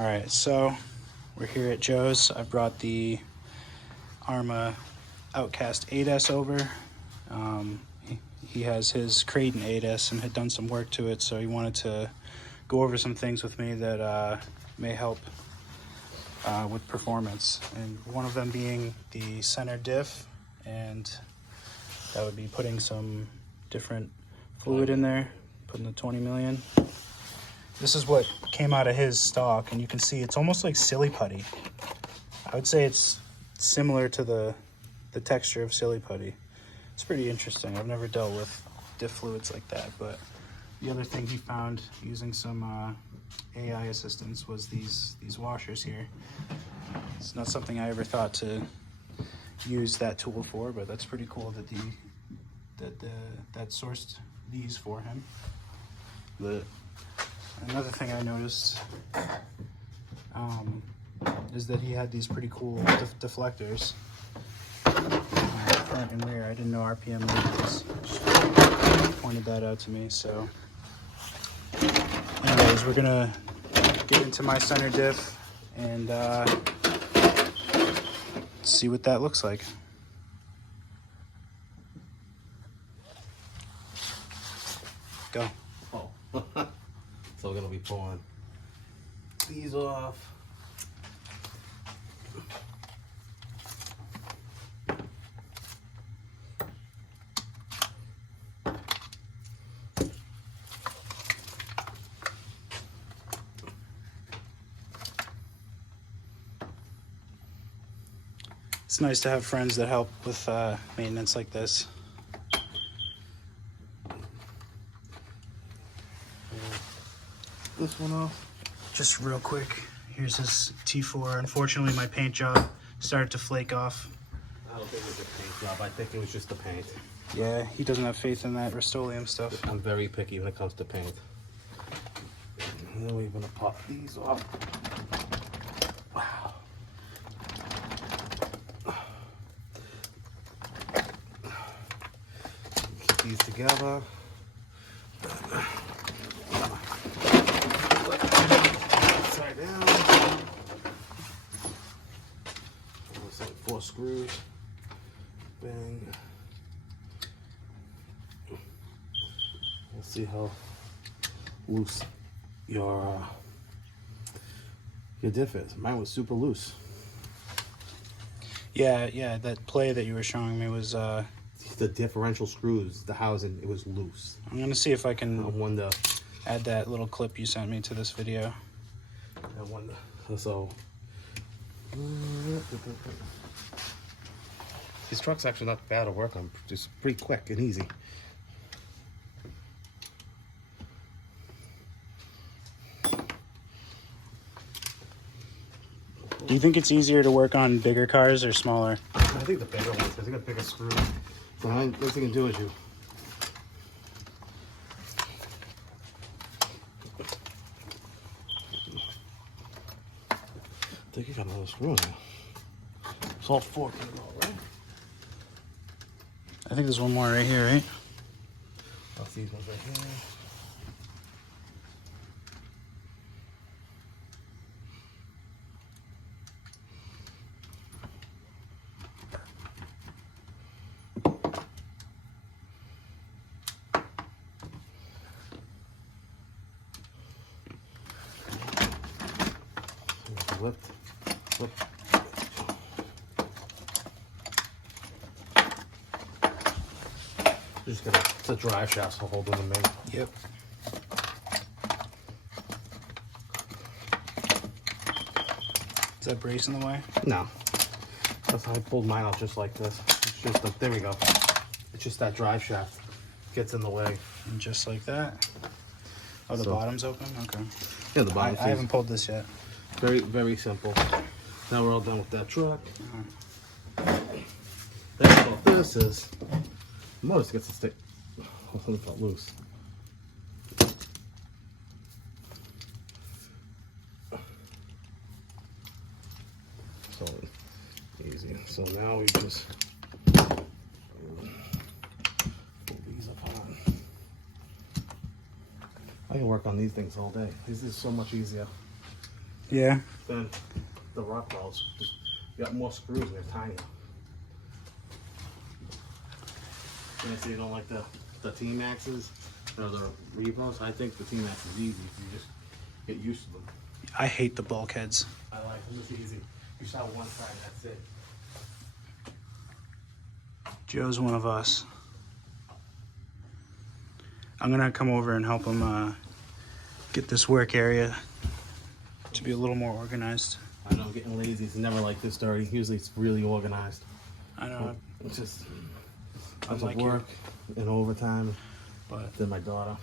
Alright, so we're here at Joe's. I brought the Arrma OutKast 8S over. He has his Creighton 8S and had done some work to it, so he wanted to go over some things with me that may help with performance. And one of them being the center diff, and that would be putting some different fluid in there, putting the 20 million. This is what came out of his stock, and you can see it's almost like silly putty. I would say it's similar to the texture of silly putty. It's pretty interesting. I've never dealt with diff fluids like that, but the other thing he found using some AI assistance was these washers here. It's not something I ever thought to use that tool for, but that's pretty cool that that sourced these for him. Another thing I noticed is that he had these pretty cool deflectors, front and rear. I didn't know RPM was. Pointed that out to me. So, anyways, we're gonna get into my center diff and see what that looks like. Go. Oh. So we're gonna be pulling these off. It's nice to have friends that help with maintenance like this. This one off. Just real quick, here's his T4. Unfortunately, my paint job started to flake off. I don't think it was a paint job. I think it was just the paint. Yeah, he doesn't have faith in that Rust-Oleum stuff. I'm very picky when it comes to paint. And then we're gonna pop these off. Wow. Keep these together. Upside down. Almost like 4 screws. Bang. Let's see how loose your diff is. Mine was super loose. Yeah, that play that you were showing me was... The differential screws, the housing, it was loose. I'm gonna see if I can I wonder. add that little clip you sent me to this video. I wonder. So this truck's actually not bad to work on. Just pretty quick and easy. Do you think it's easier to work on bigger cars or smaller? I think the bigger ones, because they got bigger screws. So next thing you can do is I think you got another screw in there. It's all 4 can go, right? I think there's one more right here, right? I'll see these ones right here. Whip. Just gonna, it's a drive shaft, so hold on to me. Yep. Is that brace in the way? No. That's how I pulled mine out just like this. It's just a, there we go. It's just that drive shaft gets in the way. And just like that. Oh, the So- bottom's open? Okay. Yeah, the bottom. I haven't pulled this yet. Very, very simple. Now we're all done with that truck. Thing about this is, most gets to stick. Oh, it felt loose. So easy. So now we just pull these apart. I can work on these things all day. This is so much easier. Yeah. than the Rockwells. Just got more screws and they're tinier. And I say you don't like the T-Maxes or the Revos. I think the T-Max is easy if you just get used to them. I hate the bulkheads. I like them. It's easy. You just have one side and that's it. Joe's one of us. I'm gonna come over and help him get this work area to be a little more organized. I know I'm getting lazy. It's never like this dirty. Usually it's really organized. I know. It's just I'm lots like of work and overtime. But Then my daughter.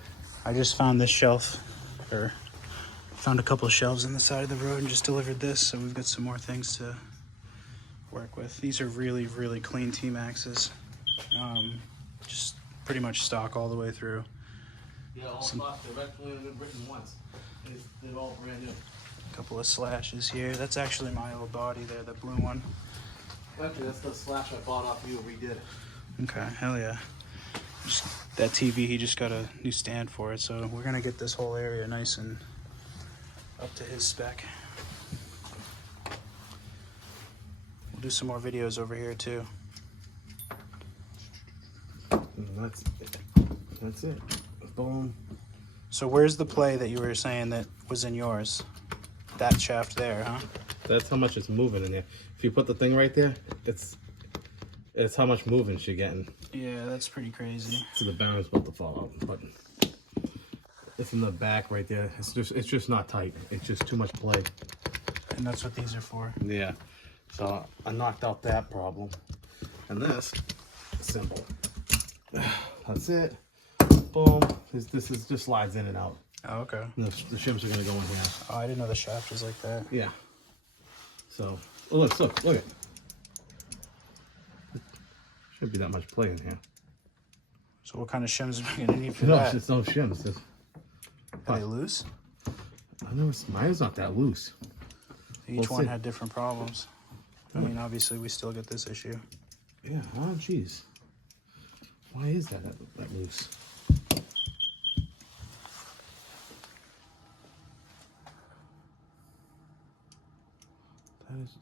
I just found this shelf, or found a couple of shelves on the side of the road and just delivered this, so we've got some more things to work with. These are really, really clean T-Maxes. Just pretty much stock all the way through. Yeah, all spots directly written once. They're all brand new. A couple of slashes here. That's actually my old body there, the blue one. Actually, that's the slash I bought off you. Redid. Okay, hell yeah. That TV, he just got a new stand for it, so we're gonna get this whole area nice and up to his spec. We'll do some more videos over here too. And that's it. That's it. Boom. So where's the play that you were saying that was in yours? That shaft there, huh? That's how much it's moving in there. If you put the thing right there, it's how much movement you're getting. Yeah, that's pretty crazy. So the bound's about to fall out, but it's in the back right there. It's just not tight. It's just too much play. And that's what these are for. Yeah. So I knocked out that problem. And this, simple. That's it. Boom. This is just slides in and out. Oh, okay. And the shims are gonna go in here. Oh, I didn't know the shaft was like that. Yeah. So, oh, look it. Shouldn't be that much play in here. So what kind of shims are we gonna need for No, that? it's no shims. It's, Are they loose? I know mine's not that loose. Each We'll one see. had different problems. I mean, obviously we still get this issue. Yeah. Oh, jeez. Why is that loose?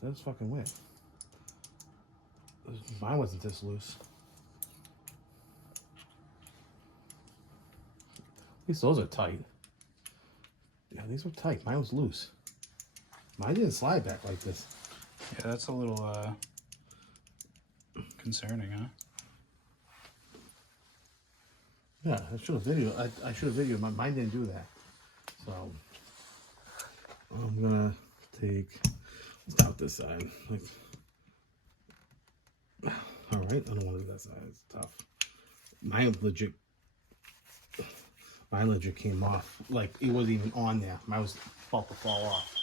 That's fucking weird. Mine wasn't this loose. At least those are tight. Yeah, these were tight. Mine was loose. Mine didn't slide back like this. Yeah, that's a little concerning, huh? Yeah, I should have videoed. I should have videoed. Mine didn't do that. So I'm gonna take. Let's start this side. Like, all right, I don't want to do that side. It's tough. Mine legit came off. Like it wasn't even on there. Mine was about to fall off.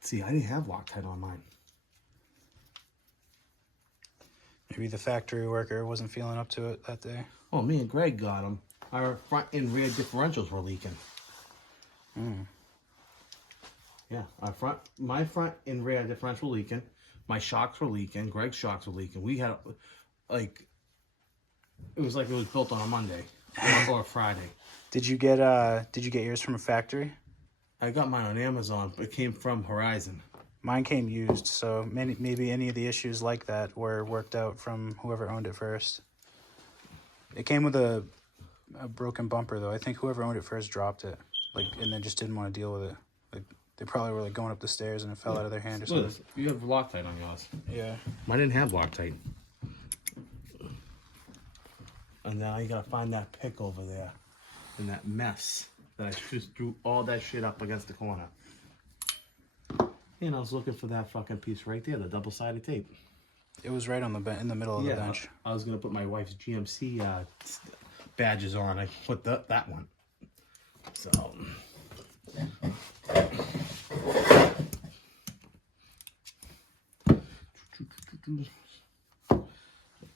See, I didn't have Loctite on mine. Maybe the factory worker wasn't feeling up to it that day. Oh, me and Greg got them. Our front and rear differentials were leaking. Yeah, my front and rear differential leaking. My shocks were leaking. Greg's shocks were leaking. We had like it was built on a Monday or a Friday. Did you get yours from a factory? I got mine on Amazon, but it came from Horizon. Mine came used, so maybe any of the issues like that were worked out from whoever owned it first. It came with a broken bumper though. I think whoever owned it first dropped it, and then just didn't want to deal with it. Like they probably were going up the stairs and it fell out of their hand or something. Look, you have Loctite on yours. Yeah. Mine didn't have Loctite. And now you gotta find that pick over there in that mess that I just threw all that shit up against the corner. And I was looking for that fucking piece right there, the double-sided tape. It was right on in the middle of the bench. I was gonna put my wife's GMC badges on. I put that one. So.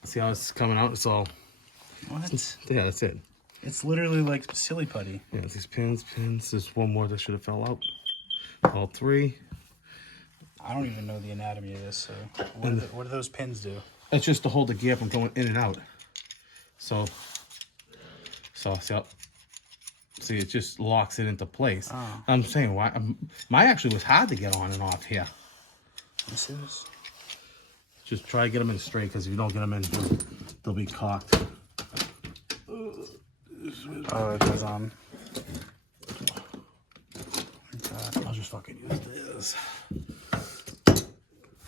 See how it's coming out? It's all. What? Yeah, that's it. It's literally like silly putty. Yeah, these pins. There's one more that should have fell out. All three. I don't even know the anatomy of this, so what do those pins do? It's just to hold the gear from going in and out. So see how See, it just locks it into place. Oh. I'm saying, why? Mine actually was hard to get on and off here. This is. Just try to get them in straight, because if you don't get them in, they'll be cocked. Oh, it goes on. I'll just fucking use this.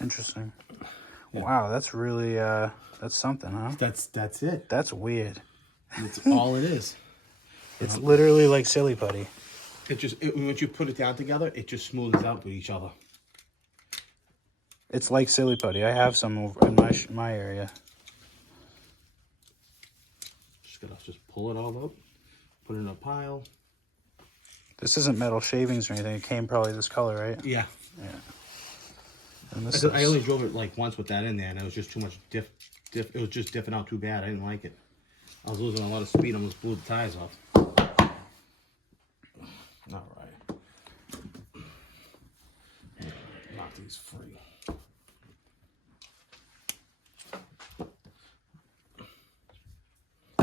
Interesting. Wow, that's really that's something, huh? That's it. That's weird. That's all it is. It's literally like silly putty. Once you put it down together, it just smooths out with each other. It's like silly putty. I have some over in my area. Just pull it all up, put it in a pile. This isn't metal shavings or anything. It came probably this color, right? Yeah. Yeah. And this I only drove it like once with that in there, and it was just too much diff. It was just diffing out too bad. I didn't like it. I was losing a lot of speed. I almost blew the tires off. All right. Knock these free.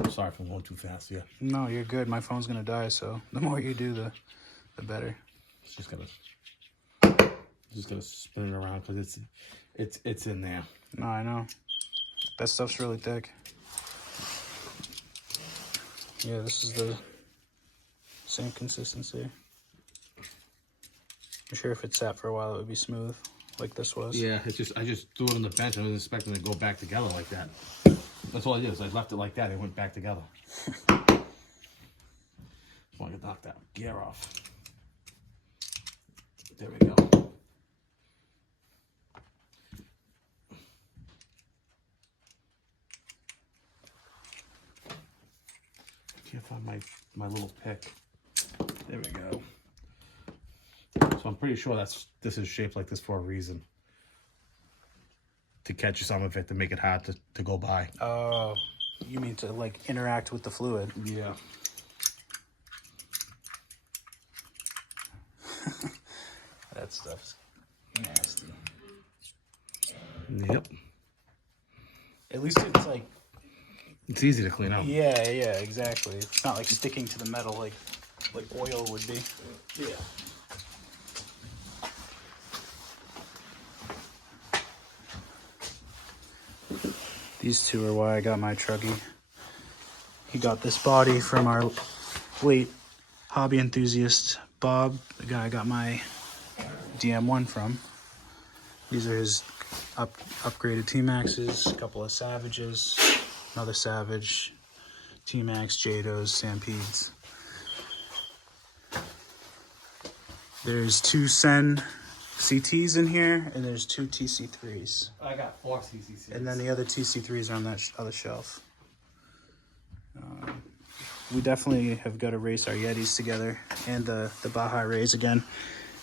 Sorry if I'm going too fast here. No, you're good. My phone's gonna die, so the more you do, the better. Just gotta spin it around, because it's in there. No, I know. That stuff's really thick. Yeah, this is the same consistency. I'm sure if it sat for a while, it would be smooth, like this was. Yeah, I just threw it on the bench. I wasn't expecting it to go back together like that. That's all I did. I left it like that. It went back together. Just want to knock that gear off. There we go. Can't find my little pick. There we go. So I'm pretty sure this is shaped like this for a reason. To catch some of it, to make it hard to go by. Oh, you mean to like interact with the fluid? Yeah. That stuff's nasty. Yep. At least it's like. It's easy to clean out. Yeah, exactly. It's not like sticking to the metal like oil would be. Yeah. These two are why I got my trucky. He got this body from our late hobby enthusiast, Bob, the guy I got my DM1 from. These are his upgraded T-Maxes, a couple of Savages, another Savage, T-Max, Jados, Stampedes. There's 2 Sen CTs in here, and there's 2 TC3s. I got 4 CCCs. And then the other TC3s are on that other shelf. We definitely have got to race our Yetis together, and the Baja Rays again.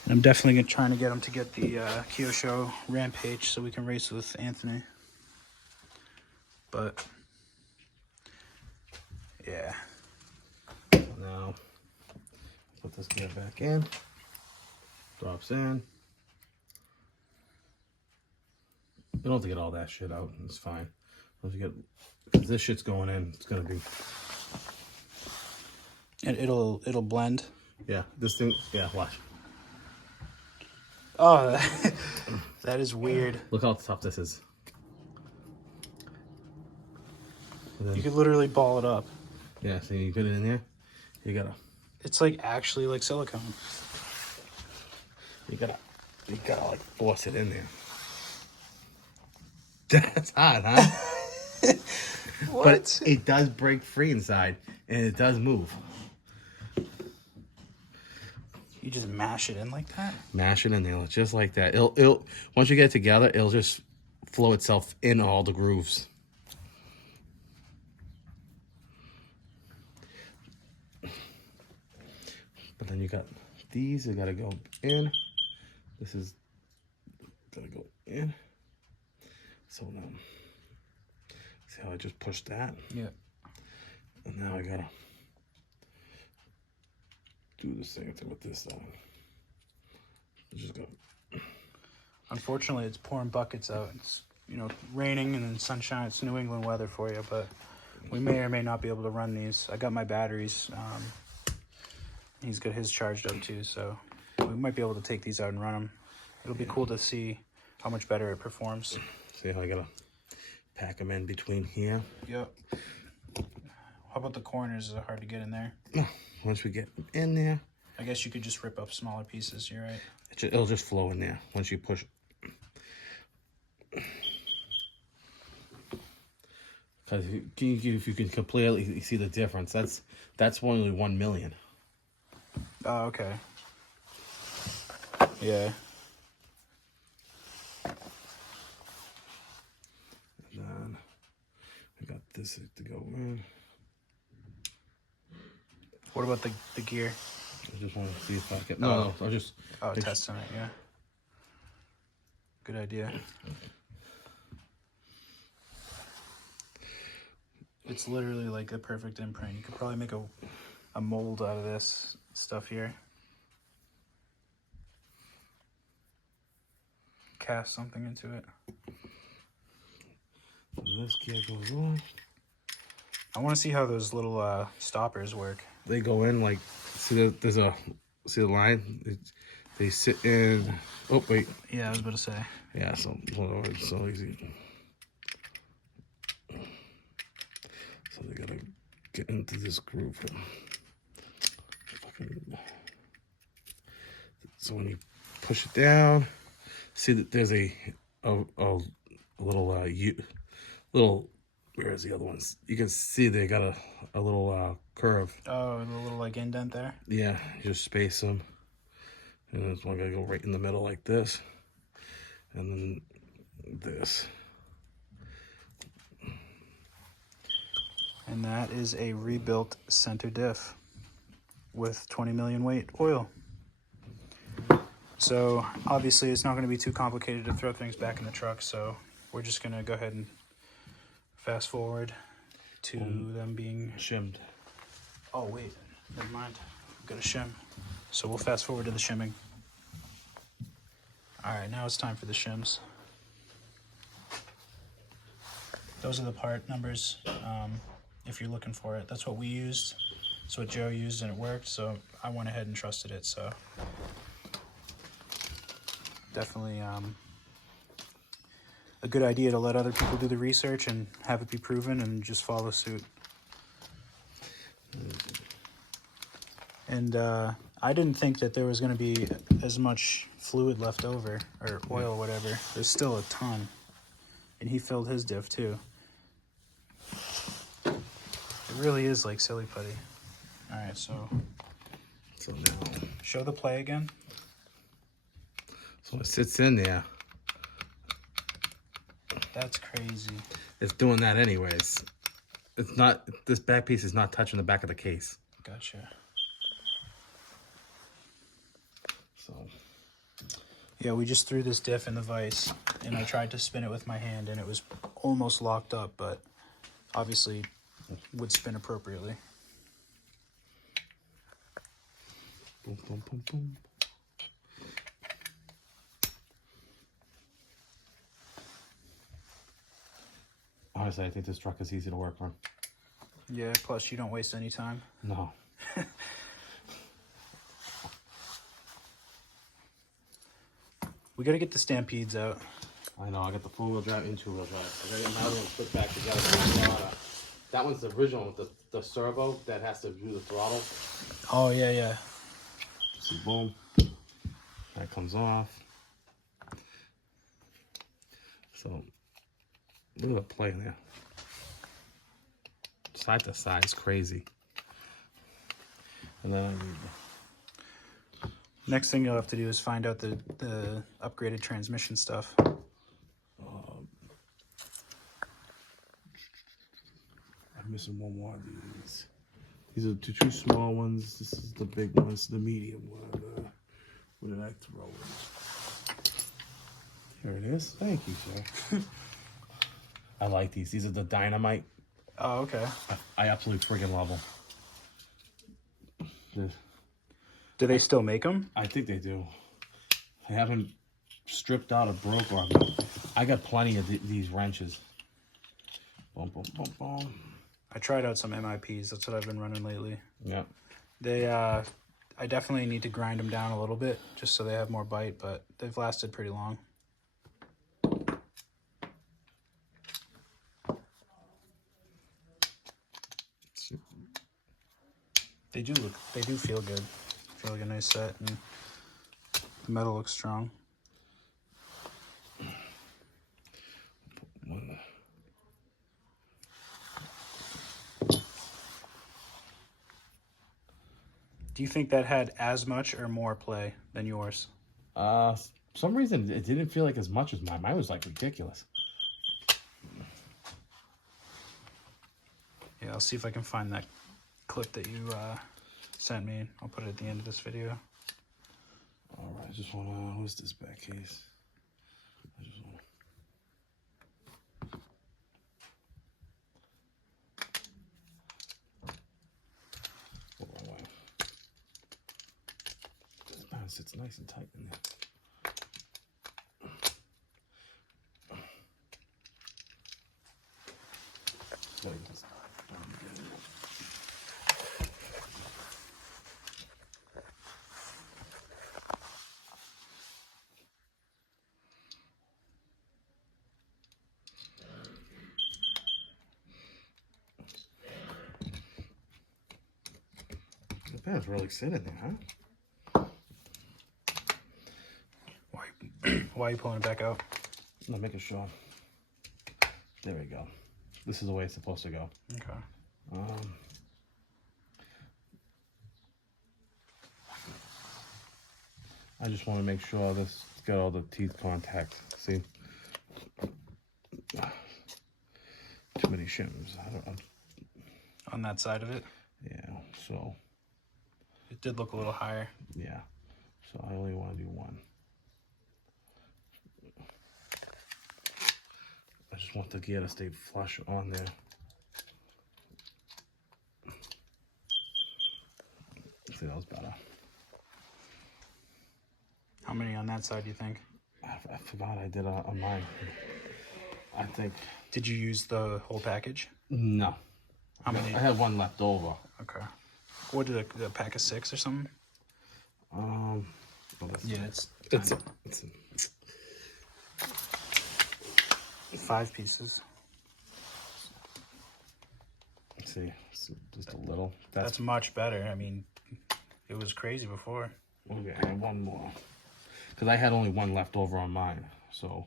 And I'm definitely trying to get them to get the Kyosho Rampage so we can race with Anthony. But, yeah. Now, put this gear back in. Drops in. You don't have to get all that shit out. It's fine. Once you get, because this shit's going in, it's gonna be. And it'll blend. Yeah, this thing. Yeah, watch. Oh, that is weird. Look how tough this is. Then, You could literally ball it up. yeah, so you put it in there. You gotta. It's like actually like silicone. You gotta like force it in there. That's hot, huh? What? But it does break free inside, and it does move. You just mash it in like that? Mash it in there, just like that. It'll once you get it together, it'll just flow itself in all the grooves. But then you got these. They gotta go in. This is gotta go in. So now, see how I just pushed that? Yeah. And now I gotta do the same thing with this side. Just go. Unfortunately, it's pouring buckets out. It's, raining and then sunshine. It's New England weather for you, but we may or may not be able to run these. I got my batteries He's got his charged up too, so we might be able to take these out and run them. It'll be cool to see how much better it performs. See how I gotta pack them in between here. Yep. How about the corners? Is it hard to get in there? Once we get in there, I guess you could just rip up smaller pieces. You're right. it'll just flow in there once you push it. Because if you can clearly see the difference, that's only 1 million. Oh, okay. Yeah. And then I got this to go in. What about the gear? I just want to see if I can. No, I'll just. Oh, testing it. Yeah. Good idea. It's literally like a perfect imprint. You could probably make a mold out of this stuff here. Cast something into it. This gear goes on. I want to see how those little stoppers work. They go in like, see the line? They sit in. Oh wait. Yeah, I was about to say. Yeah, so it's so easy. So they gotta get into this groove. So when you push it down, see that there's a little little. Where is the other ones? You can see they got a little curve. Oh, a little like indent there. Yeah, you just space them, and this one gotta go right in the middle like this, and then this. And that is a rebuilt center diff with 20 million weight oil. So obviously it's not going to be too complicated to throw things back in the truck, so we're just going to go ahead and fast forward to them being Shimmed. Oh wait, never mind. We've got a shim. So we'll fast forward to the shimming. Alright, now it's time for the shims. Those are the part numbers, if you're looking for it. That's what we used. That's what Joe used and it worked, so I went ahead and trusted it, so definitely a good idea to let other people do the research and have it be proven and just follow suit. And I didn't think that there was going to be as much fluid left over, or oil, whatever. There's still a ton. And he filled his diff too. It really is like silly putty. Alright, so now, show the play again. So it sits in there. That's crazy. It's doing that anyways. It's not, this back piece is not touching the back of the case. Gotcha. So. Yeah, we just threw this diff in the vise, and I tried to spin it with my hand, and it was almost locked up, but obviously would spin appropriately. Boom, boom, boom, boom. Honestly, I think this truck is easy to work on. Yeah, plus you don't waste any time. No. We gotta get the stampedes out. I know, I got the 4-wheel drive and 2-wheel drive. I gotta get my other one put back together. That one's the original with the servo that has to do the throttle. Oh, yeah, yeah. So boom. That comes off. So, look at the play in there. Side to side is crazy. And then I need Next thing you'll have to do is find out the upgraded transmission stuff. I'm missing one more of these. These are the two small ones. This is the big one. This is the medium one. What did I throw in? Here it is. Thank you, sir. I like these. These are the Dynamite. Oh, okay. I absolutely friggin' love them. Do they still make them? I think they do. I haven't stripped out or broke on. I got plenty of these wrenches. Boom, boom, boom, boom. I tried out some MIPs. That's what I've been running lately. Yeah. They, I definitely need to grind them down a little bit just so they have more bite, but they've lasted pretty long. They do feel good. Feel like a nice set, and the metal looks strong. Do you think that had as much or more play than yours? Some reason it didn't feel like as much as mine. Mine was like ridiculous. Yeah, I'll see if I can find that clip that you sent me. I'll put it at the end of this video. All right, I just want to. Who's this back case? I just want. Wrong way. This pen sits nice and tight in there. The pen's really sitting there, huh? Why are you pulling it back out? I'm making sure. There we go. This is the way it's supposed to go. Okay. I just want to make sure this got all the teeth contact. See? Too many shims. I don't. On that side of it? Yeah. So. It did look a little higher. Yeah. So I only want to do one. I just want the gear to stay flush on there. See, that was better. How many on that side do you think? I forgot I did on mine. I think. Did you use the whole package? No. How many? I had one left over. Okay. What did a pack of 6 or something? Well, Yeah, it's 5 pieces. Let's see, it's just a little. That's much better. I mean, it was crazy before. Okay, I have one more. Because I had only one left over on mine, so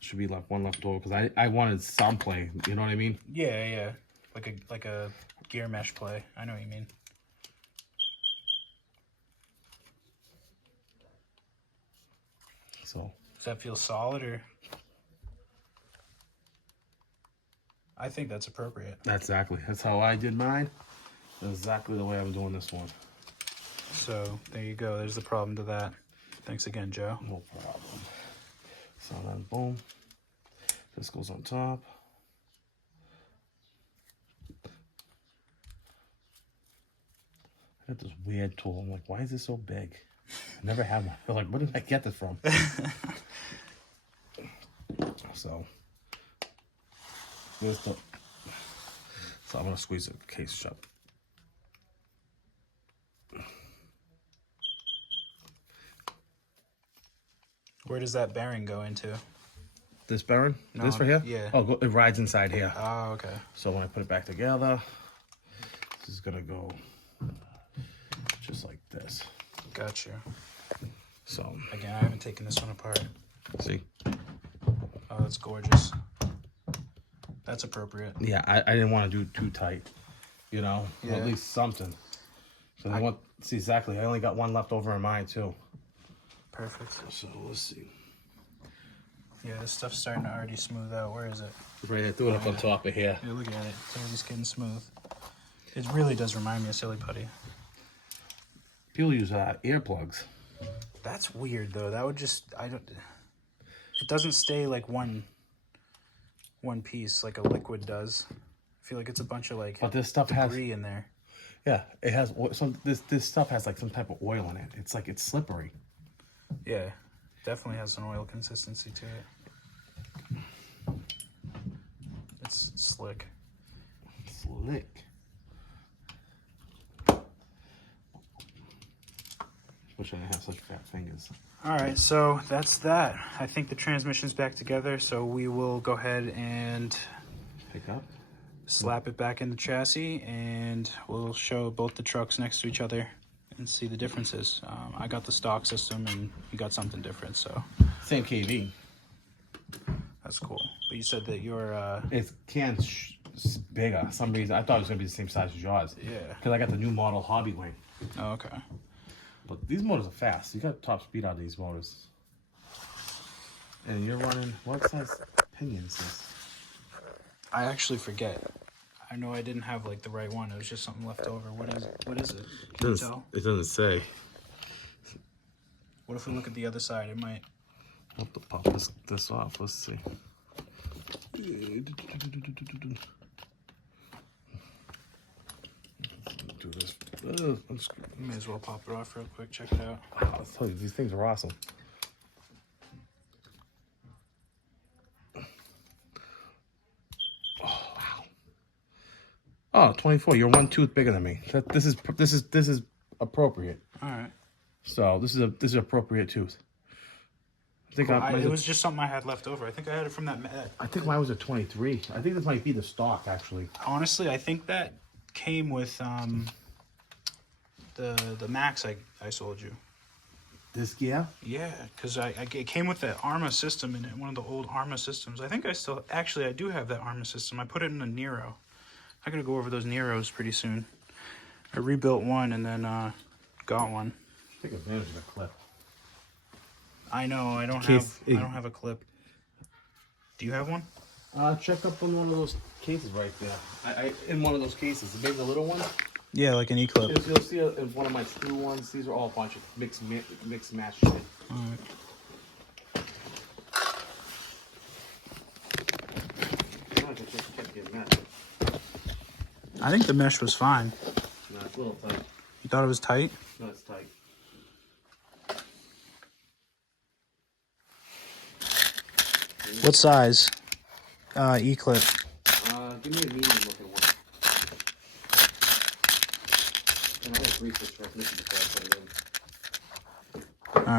should be one left over. Because I wanted some play. You know what I mean? Yeah, yeah. Like a gear mesh play. I know what you mean. So. Does that feel solid or? I think that's appropriate. That's how I did mine. That's exactly the way I'm doing this one. So there you go. There's the problem to that. Thanks again, Joe. No problem. So then, boom. This goes on top. I got this weird tool. I'm like, why is this so big? I never had one. I'm like, where did I get this from? So I'm gonna squeeze the case shut. Where does that bearing go into? This bearing? No, this right here? yeah. Oh, it rides inside here. Oh, okay. So when I put it back together, this is gonna go just like this. Got you. So again, I haven't taken this one apart. See? Oh, that's gorgeous. That's appropriate. Yeah, I didn't want to do too tight, you know, Yeah. at least something. So I want see exactly. I only got one left over in mine too. Perfect. So let's see. Yeah, this stuff's starting to already smooth out. Where is it? Right, I threw it up on top of here. Yeah, look at it. It's already getting smooth. It really does remind me of silly putty. People use earplugs. That's weird though. That would just it doesn't stay like one piece like a liquid does. I feel like it's a bunch of like but this stuff debris in there. Yeah, it has some. This stuff has like some type of oil in it. It's like it's slippery. Yeah, definitely has an oil consistency to it. It's slick. Slick. wish I didn't have such fat fingers. All right, so that's that. I think the transmission's back together, so we will go ahead and Pick up. slap it back in the chassis, and we'll show both the trucks next to each other and see the differences. I got the stock system, and you got something different, so Same KV. that's cool. But you said that your It's bigger. For some reason I thought it was gonna be the same size as yours. Yeah. Because I got the new model Hobby Wing. oh, okay. But these motors are fast. You got top speed out of these motors. And you're running what size pinions? I actually forget. I know I didn't have like the right one. It was just something left over. What is it? Can you tell? It doesn't say. What if we look at the other side? It might. I'll have to pop this off. Let's see. Do this. May as well pop it off real quick. Check it out. I'll tell you, these things are awesome. Oh wow. Oh, 24. You're one tooth bigger than me. This is appropriate. All right. So this is appropriate tooth. I think Cool. It was just something I had left over. I think I had it from that. I think mine was a 23. I think this might be the stock actually. Honestly, I think that came with the Max I sold you. This gear? Yeah, because it came with the Arrma system in it, one of the old Arrma systems. I think I do have that Arrma system. I put it in a Nero. I gotta go over those Neros pretty soon. I rebuilt one and then got one. Take advantage of the clip. I know, I don't have a clip. Do you have one? Check up on one of those cases right there. In one of those cases, maybe the little one. Yeah, like an E-clip. You'll see in one of my screw ones. These are all a bunch of mixed match shit. All right. I think the mesh was fine. No, it's a little tight. You thought it was tight? No, it's tight. What size? E-clip. Give me a medium looking one. And I have grease this transmission before I put it in. All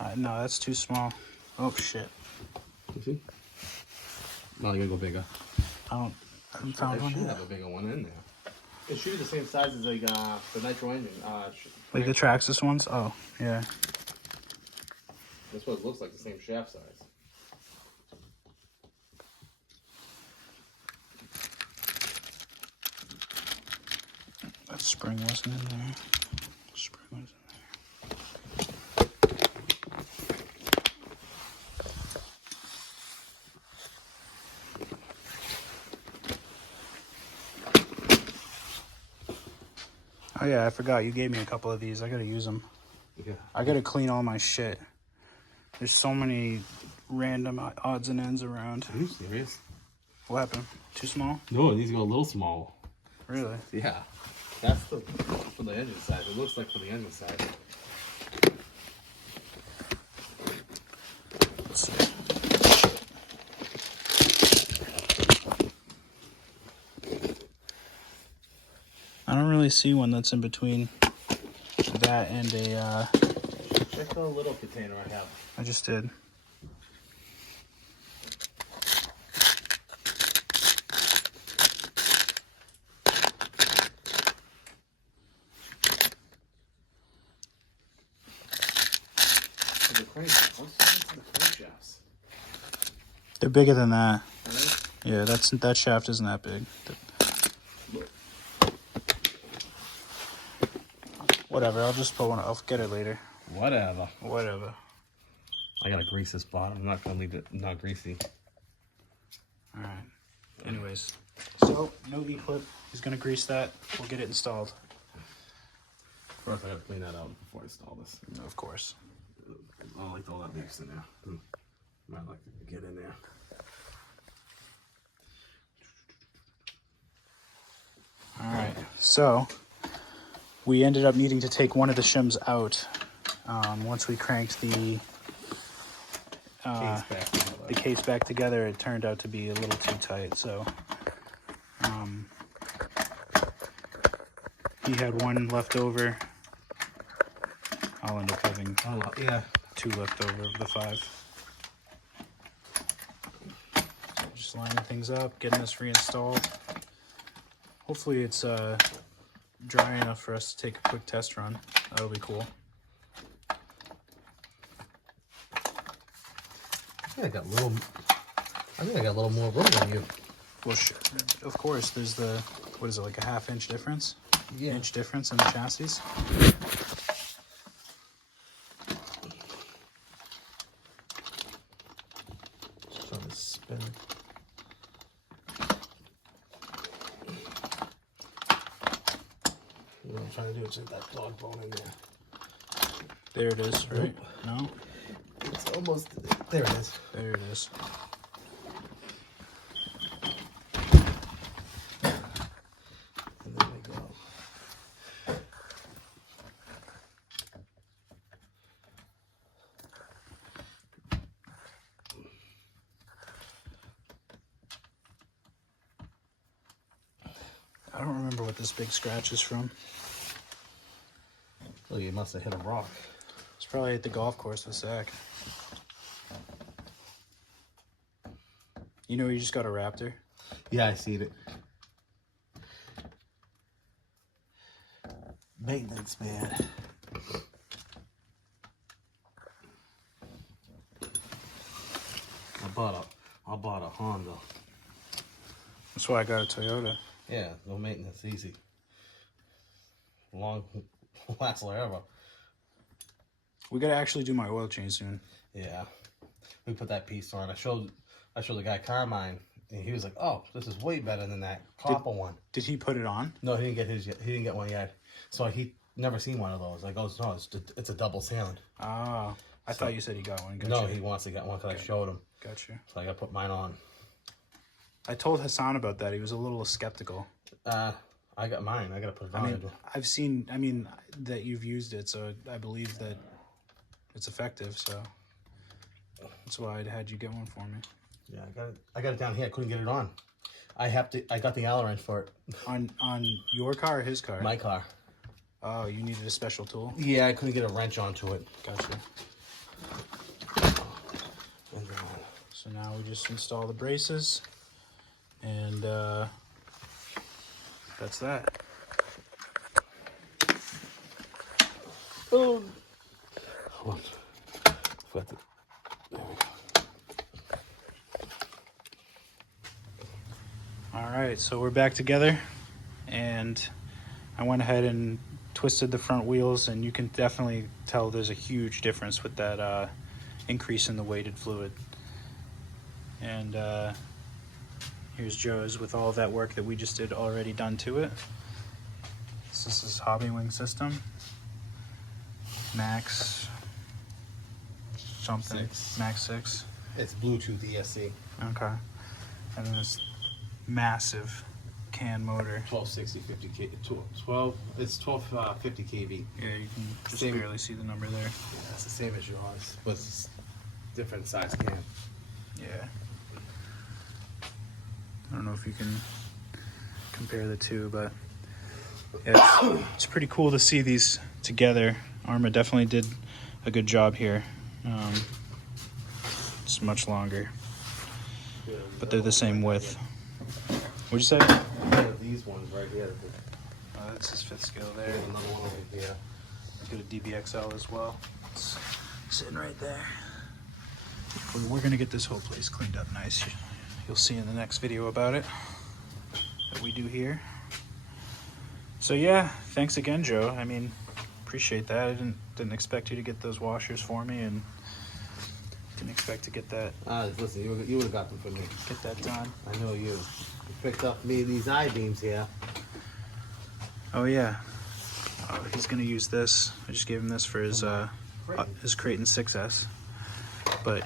right. No, that's too small. Oh shit. You see? No, you gotta go bigger. I haven't found one should yet. have a bigger one in there. It should be the same size as like the nitro engine. Like the Traxxas ones? Oh, yeah. That's what it looks like, the same shaft size. That spring wasn't in there. Spring was in there. Oh yeah, I forgot. You gave me a couple of these. I gotta use them. Yeah. I gotta clean all my shit. There's so many random odds and ends around. Are you serious? What happened? Too small? No, it needs to go a little small. Really? Yeah. That's for the engine side. It looks like for the engine side. Let's see. I don't really see one that's in between that and a, Check the little container I have. I just did. The crank. What's the crankshafts? They're bigger than that. Right? Yeah, that shaft isn't that big. Whatever, I'll just put one. I'll get it later. Whatever. Whatever. I gotta grease this bottom. I'm not gonna leave it not greasy. All right. Anyways, so no E-clip. He's gonna grease that. We'll get it installed. First, I gotta clean that out before I install this. Of course. I don't like all that mixed in there. Might like to get in there. All right. So we ended up needing to take one of the shims out once we cranked the case back together. It turned out to be a little too tight, so he had one left over I'll end up having Yeah. 2 left over of the 5. So just lining things up, getting this reinstalled. Hopefully it's dry enough for us to take a quick test run. That'll be cool. I got a little more room than you. Well, of course, there's the, what is it, like a 1/2 inch difference? Yeah. Inch difference in the chassis. Just trying to spin. What I'm trying to do is get that dog bone in there. There it is, right? No? It's almost, there it is. There it is. And there we go. I don't remember what this big scratch is from. Oh, you must have hit a rock. It's probably at the golf course with Zach. You know, you just got a Raptor. Yeah, I see it. Maintenance, man. I bought a Honda. That's why I got a Toyota. Yeah, no maintenance, easy. Long, lasts forever. We gotta actually do my oil change soon. Yeah, we put that piece on. I showed the guy Carmine, and he was like, "Oh, this is way better than that copper one." Did he put it on? No, he didn't get his yet. He didn't get one yet. So he never seen one of those. I goes, "No, it's a double sound." Oh, I thought you said he got one. Gotcha. No, he wants to get one because I showed him. Gotcha. So I got to put mine on. I told Hassan about that. He was a little skeptical. I got mine. I got to put it on. I mean, I've seen, that you've used it, so I believe that it's effective, so that's why I had you get one for me. Yeah, I got it down here. I couldn't get it on. I got the Allen for it. On your car or his car? My car. Oh, you needed a special tool? Yeah, I couldn't get a wrench onto it. Gotcha. So now we just install the braces, and that's that. Oh. Hold on. There we go. All right, so we're back together, and I went ahead and twisted the front wheels, and you can definitely tell there's a huge difference with that increase in the weighted fluid. And here's Joe's with all of that work that we just did already done to it. This is his hobby wing system. Max something. 6. Max 6. It's Bluetooth ESC. Okay. And then this massive can motor. 1260 50 k 12. It's 1250 kV. Yeah, you can just Same. barely see the number there. Yeah, it's the same as yours, but it's different size can. Yeah. I don't know if you can compare the two, but yeah, it's pretty cool to see these together. Arrma definitely did a good job here. It's much longer, but they're the same width. What'd you say? These ones right here. Oh, that's his 5th scale there. There's another one over here. He's got a DBXL as well. It's sitting right there. We're gonna get this whole place cleaned up nice. You'll see in the next video about it that we do here. So yeah, thanks again, Joe. Appreciate that. I didn't expect you to get those washers for me, and didn't expect to get that Listen, you would have got them for me. get that done. I know you. You picked up me these I-beams here. Oh yeah. He's gonna use this. I just gave him this for his Creighton 6S. But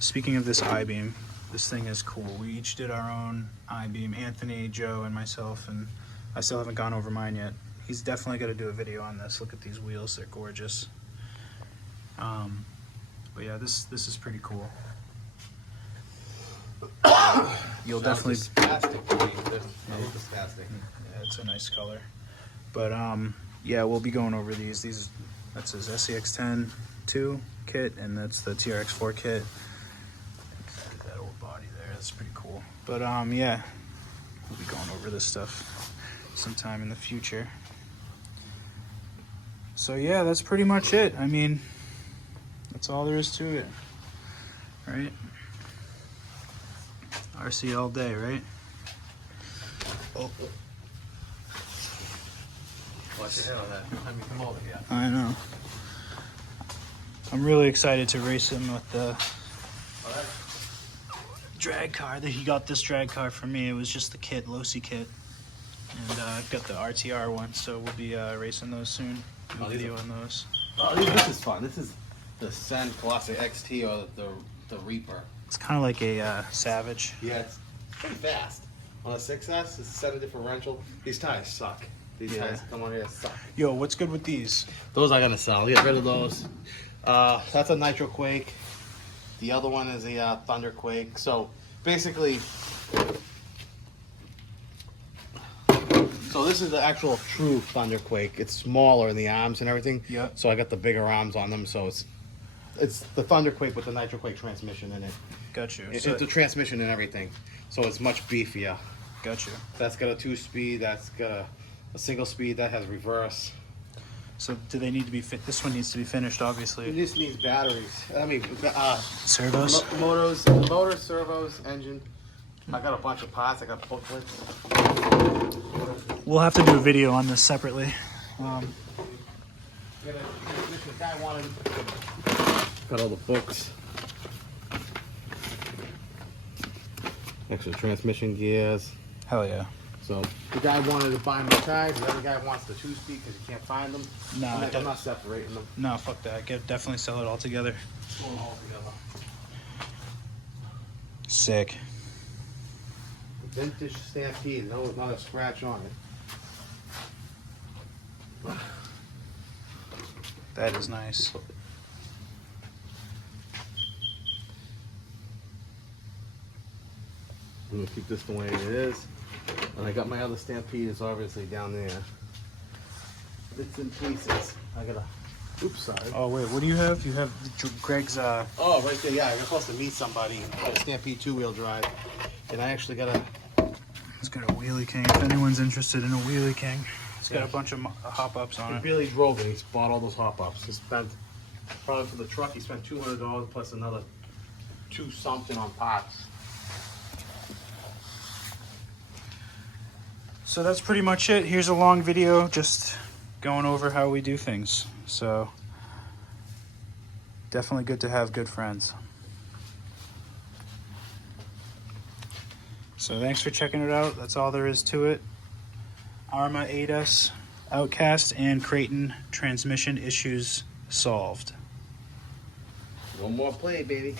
speaking of this I-beam, this thing is cool. We each did our own I-beam, Anthony, Joe, and myself, and I still haven't gone over mine yet. He's definitely got to do a video on this. Look at these wheels, they're gorgeous. But yeah, this is pretty cool. You'll definitely. Spastic. Spastic. Yeah, it's a nice color. But yeah, we'll be going over these. These That's his SCX-10 2 kit, and that's the TRX-4 kit. That old body there, that's pretty cool. But yeah, we'll be going over this stuff sometime in the future. So yeah, that's pretty much it. I mean, that's all there is to it, right? RC all day, right? Oh. Watch your head on that. Let me come over here. I know. I'm really excited to race him with the drag car. He got this drag car for me. It was just the kit, Losi kit. And I've got the RTR one, so we'll be racing those soon. Do a video on those. Oh, this is fun. This is the Sen Classic XT or the Reaper. It's kind of like a Savage. Yeah, it's pretty fast. On a 6S, it's a set of differential. These tires suck. These tires come on here suck. Yo, what's good with these? Those I'm gonna sell. Get rid of those. That's a Nitro Quake. The other one is a Thunder Quake. So basically, so this is the actual true Thunder Quake. It's smaller in the arms and everything. Yeah. So I got the bigger arms on them. So it's the Thunder Quake with the Nitro Quake transmission in it. Got you. It's So, the transmission and everything. So it's much beefier. got you. That's got a 2-speed. That's got a single speed. That has reverse. So do they need to be fit? This one needs to be finished, It obviously. just needs batteries. I mean, Servos. motors, servos, engine. I got a bunch of parts. I got booklets. We'll have to do a video on this separately. Guy wanted. Got all the books. Extra transmission gears. Hell yeah. So the guy wanted to buy more tires. The other guy wants the 2-speed because you can't find them. Nah, I'm not separating them. No, fuck that. Definitely sell it all together. Pull them all together. Sick. Vintage Stampede. No, not a scratch on it. That is nice. I'm gonna keep this the way it is. And I got my other Stampedes obviously down there. Bits and pieces. I gotta. Oops, sorry. Oh wait, what do you have? You have Greg's. Oh, right there. Yeah, I'm supposed to meet somebody at a Stampede 2-wheel drive, and I actually got a. It's got a Wheelie King. If anyone's interested in a Wheelie King, it's got a bunch of hop ups on He it. really drove it. He bought all those hop ups. He spent probably for the truck. He spent $200 plus another 2 something on parts. So that's pretty much it. Here's a long video just going over how we do things. So definitely good to have good friends. So thanks for checking it out. That's all there is to it. Arrma OutKast and Creighton transmission issues solved. One more play, baby.